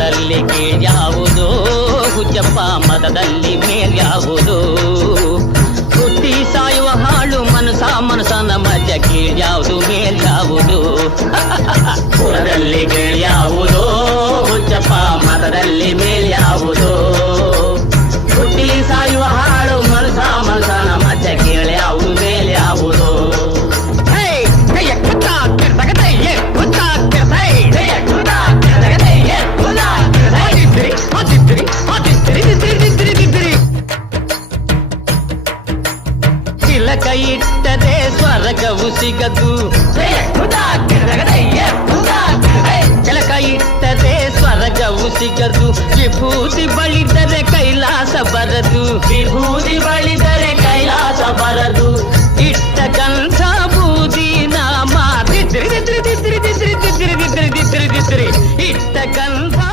ಮತದಲ್ಲಿ ಕೀಳ್ಯಾವುದೋ ಹುಚ್ಚಪ್ಪ ಮತದಲ್ಲಿ ಮೇಲ್ಯಾವುದೋ ಹುಟ್ಟಿ ಸಾಯುವ ಹಾಳು ಮನಸನ ಮಧ್ಯ ಕೀಳ್ಯಾವುದು ಮೇಲ್ಯಾವುದು ಕುಲದಲ್ಲಿ ಕೀಳ್ಯಾವುದೋ ಹುಚ್ಚಪ್ಪ ಮತದಲ್ಲಿ ಮೇಲ್ಯಾವುದೋ ಹುಟ್ಟಿ ಸಾಯುವ ಹಾಳು ಮನಸನ ಮಧ್ಯ ಕೀಳ್ಯಾವುದು ಮೇಲ್ಯಾವುದೋ ಕೈ ಇಟ್ಟದೆ ಸ್ವರ್ಗವು ಸಿಗದು ಕೆಳಕ ಇಟ್ಟದೆ ಸ್ವರ್ಗವು ಸಿಗದು ವಿಭೂತಿ ಬಳಿದರೆ ಕೈಲಾಸ ಬರದು ವಿಭೂತಿ ಬಳಿದರೆ ಕೈಲಾಸ ಬರದು ಇಟ್ಟ ಕಂಠ ಬೂದಿ ನಾಮ ಇಟ್ಟ ಕಂಠ